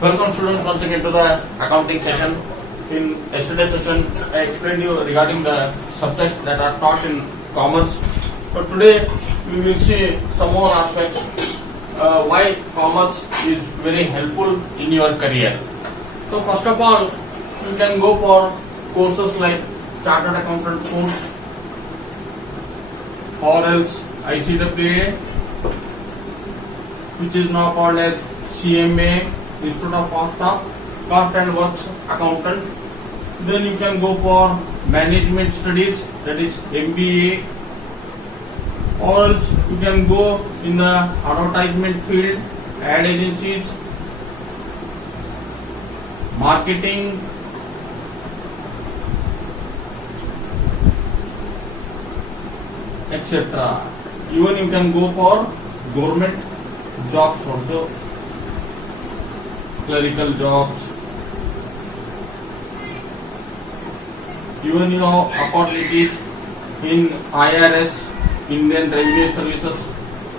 Welcome students once again to the accounting session. In yesterday's session, I explained you regarding the subjects that are taught in commerce. So today we will see some more aspects why commerce is very helpful in your career. So first of all, you can go for courses like Chartered Accountant course or else ICWA, which is now called as CMA, Institute of Cost and Works Accountant. Then you can go for Management Studies, that is MBA, or else you can go in the advertisement field, ad agencies, marketing, etc. Even you can go for government jobs also, clerical jobs. Even you have opportunities in IRS, Indian Revenue Services.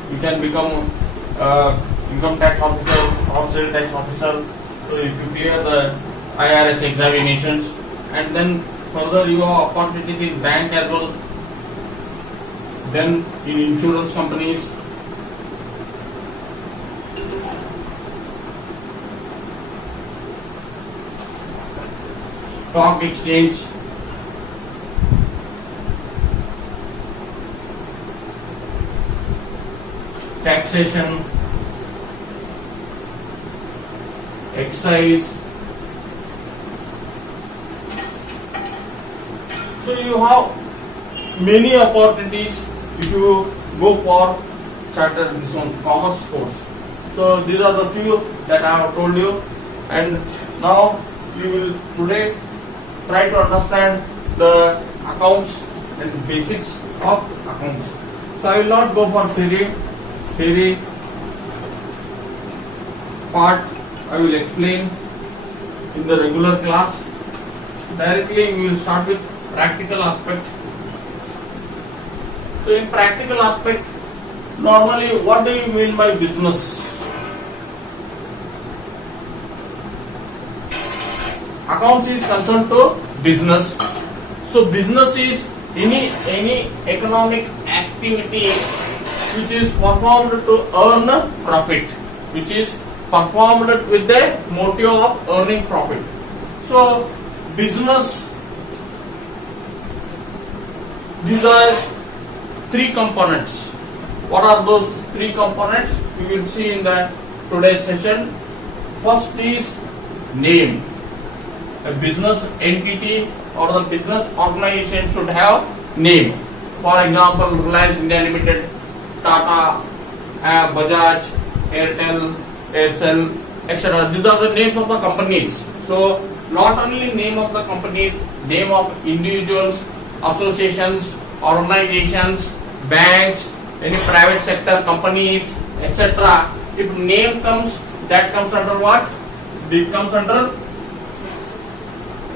You can become income tax officer or sales tax officer. So if you clear the IRS examinations, and then further you have opportunities in bank as well. Then in insurance companies. Stock exchange, taxation, excise. So you have many opportunities if you go for chartered this one commerce course. So these are the few that I have told you, and now you will today try to understand the accounts and basics of accounts. So I will not go for theory part. I will explain in the regular class. Directly we will start with practical aspect. So in practical aspect, normally what do you mean by business? Accounts is concerned to business. So business is any economic activity which is performed to earn profit, which is performed with the motive of earning profit. So business, these are three components. What are those three components? We will see in the today's session. First is name. A business entity or the business organization should have name. For example, Reliance India Limited, Tata, Bajaj, Airtel, Aircel, etc. These are the names of the companies. So not only name of the companies, name of individuals, associations, organizations, banks, any private sector companies, etc. If name comes, that comes under what? It comes under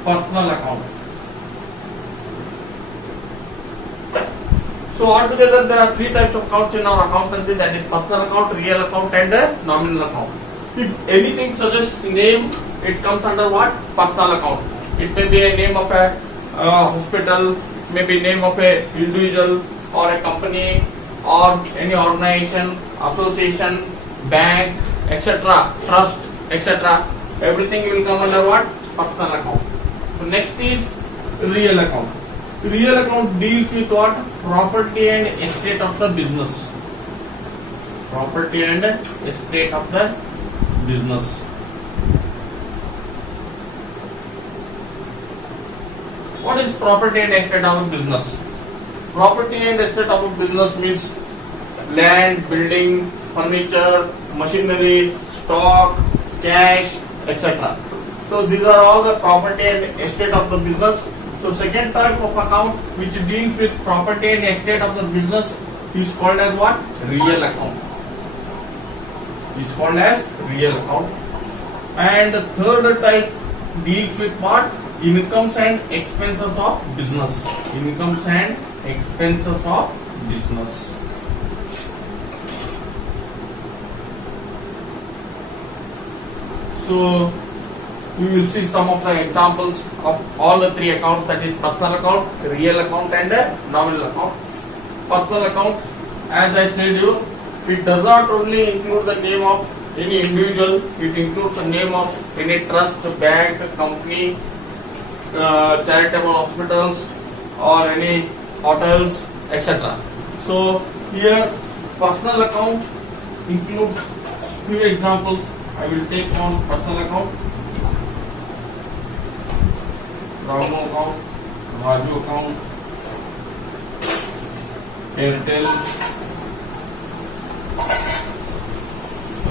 personal account. So altogether there are three types of accounts in our accountancy, that is personal account, real account and nominal account. If anything suggests name, it comes under what? Personal account. It may be a name of a hospital, maybe name of a individual or a company or any organization, association, bank, etc., trust, etc. Everything will come under what? Personal account. So next is real account. Real account deals with what? Property and estate of the business. Property and estate of the business. What is property and estate of a business? Property and estate of a business means land, building, furniture, machinery, stock, cash, etc. So these are all the property and estate of the business. So second type of account which deals with property and estate of the business is called as what? Real account. Is called as real account. And the third type deals with what? Incomes and expenses of business. Incomes and expenses of business. So we will see some of the examples of all the three accounts, that is personal account, real account and nominal account. Personal account, as I said you, it does not only include the name of any individual, it includes the name of any trust, bank, company, charitable hospitals or any hotels, etc. So here personal account includes few examples. I will take on personal account. Ramu account, Raju account, Airtel,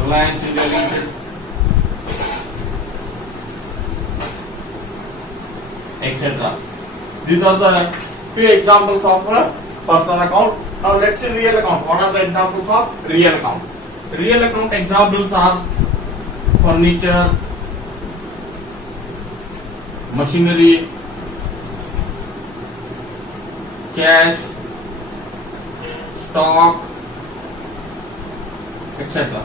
Reliance India Limited, etc. These are the few examples of personal account. Now let's see real account. What are the examples of real account? Real account examples are furniture, machinery, cash, stock, etc.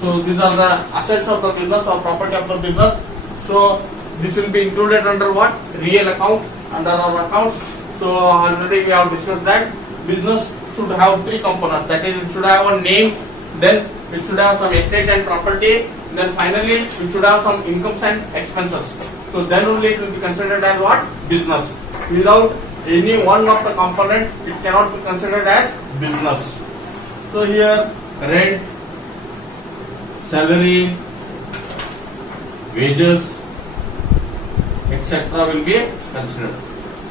So these are the assets of the business or property of the business. So this will be included under what? Real account, under our accounts. So already we have discussed that business should have three components. That is, it should have a name, then it should have some estate and property, then finally it should have some incomes and expenses. So then only it will be considered as what? Business. Without any one of the component, it cannot be considered as business. So here rent, salary, wages, etc. will be considered.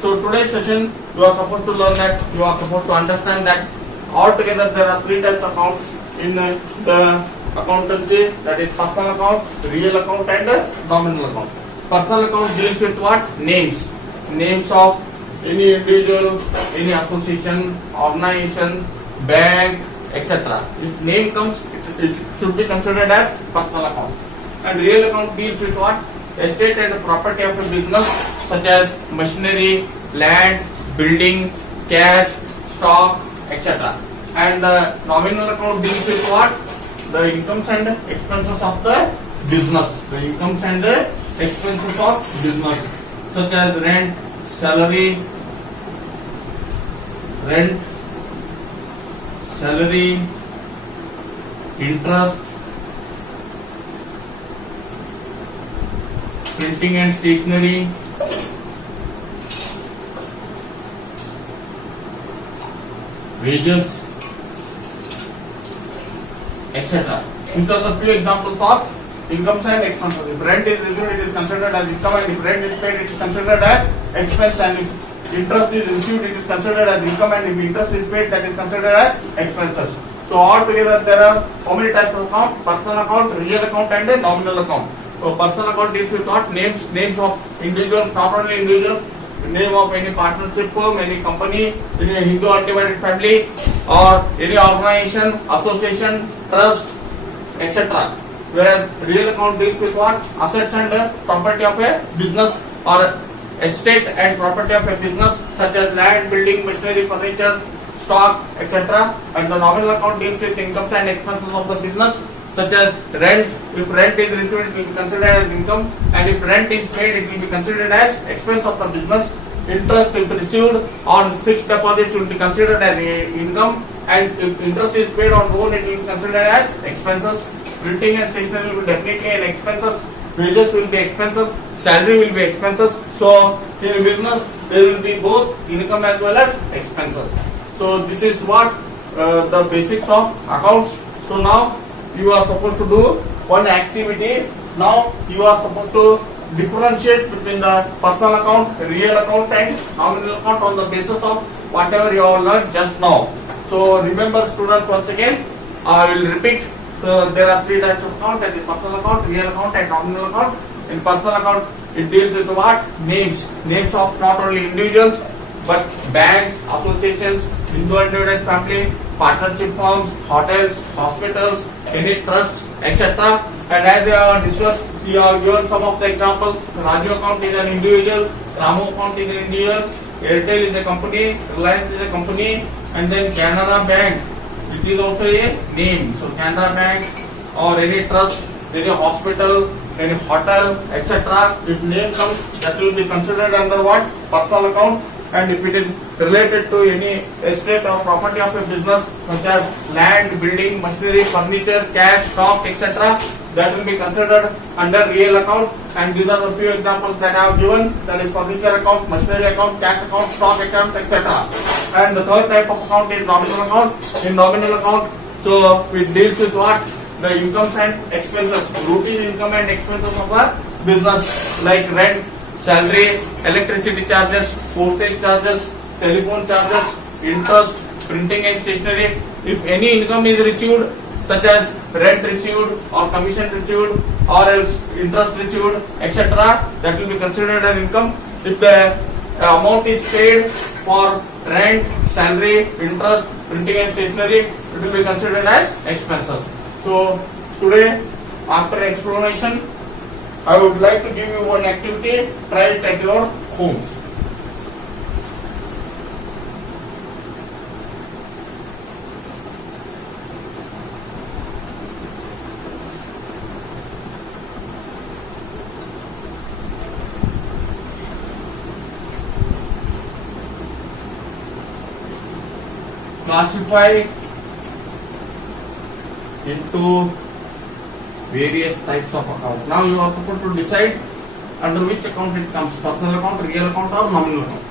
So today's session, you are supposed to learn that, you are supposed to understand that altogether there are three types of accounts in the accountancy, that is personal account, real account and nominal account. Personal account deals with what? Names. Names of any individual, any association, organization, bank, etc. If name comes, it should be considered as personal account. And real account deals with what? Estate and property of a business, such as machinery, land, building, cash, stock, etc. And the nominal account deals with what? The incomes and expenses of the business. The incomes and expenses of business, such as rent, salary, interest, printing and stationery, wages, etc. These are the few examples of incomes and expenses. If rent is received, it is considered as income, and if rent is paid, it is considered as expense, and if interest is received, it is considered as income, and if interest is paid, that is considered as expenses. So altogether there are how many types of account? Personal account, real account and a nominal account. So personal account deals with what? Names of individuals, not only individuals, name of any partnership firm, any company, any Hindu undivided family, or any organization, association, trust, etc. Whereas real account deals with what? Assets and property of a business, or estate and property of a business, such as land, building, machinery, furniture, stock, etc. And the nominal account deals with incomes and expenses of the business, such as rent. If rent is received, it will be considered as income, and if rent is paid, it will be considered as expense of the business. Interest, if received on fixed deposits, will be considered as income, and if interest is paid on loan, it will be considered as expenses. Printing and stationery will be definitely an expenses. Wages will be expenses. Salary will be expenses. So in business, there will be both income as well as expenses. So this is what the basics of accounts. So now you are supposed to do one activity. Now you are supposed to differentiate between the personal account, real account and nominal account on the basis of whatever you have learned just now. So remember, students, once again, I will repeat. So there are three types of account, that is personal account, real account and nominal account. In personal account, it deals with what? Names of not only individuals but banks, associations, Hindu undivided family, partnership firms, hotels, hospitals, any trusts, etc. And as we have discussed, we have given some of the examples. Raju account is an individual, Ramu account is an individual, Airtel is a company, Reliance is a company, and then Canara Bank, it is also a name. So Canara Bank or any trust, any hospital, any hotel, etc. If name comes, that will be considered under what? Personal account. And if it is related to any estate or property of a business such as land, building, machinery, furniture, cash, stock, etc., that will be considered under real account. And these are the few examples that I have given. That is furniture account, machinery account, cash account, stock account, etc. And the third type of account is nominal account. In nominal account, so it deals with what? The incomes and expenses, routine income and expenses of a business like rent, salary, electricity charges, postage charges, telephone charges, interest, printing and stationery. If any income is received, such as rent received or commission received or else interest received, etc., that will be considered as income. If the amount is paid for rent, salary, interest, printing and stationery, it will be considered as expenses. So today, after explanation, I would like to give you one activity. Try it at your homes. Classify into various types of account. Now you are supposed to decide under which account it comes, personal account, real account or nominal account.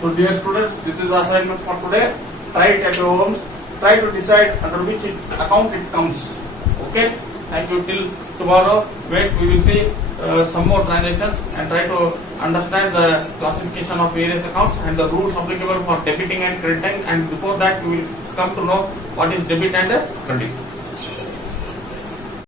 So dear students, this is the assignment for today. Try it at your homes. Try to decide under which account it comes. Okay. Thank you till tomorrow. Wait, we will see some more transactions and try to understand the classification of various accounts and the rules applicable for debiting and crediting. And before that, we will come to know what is debit and credit.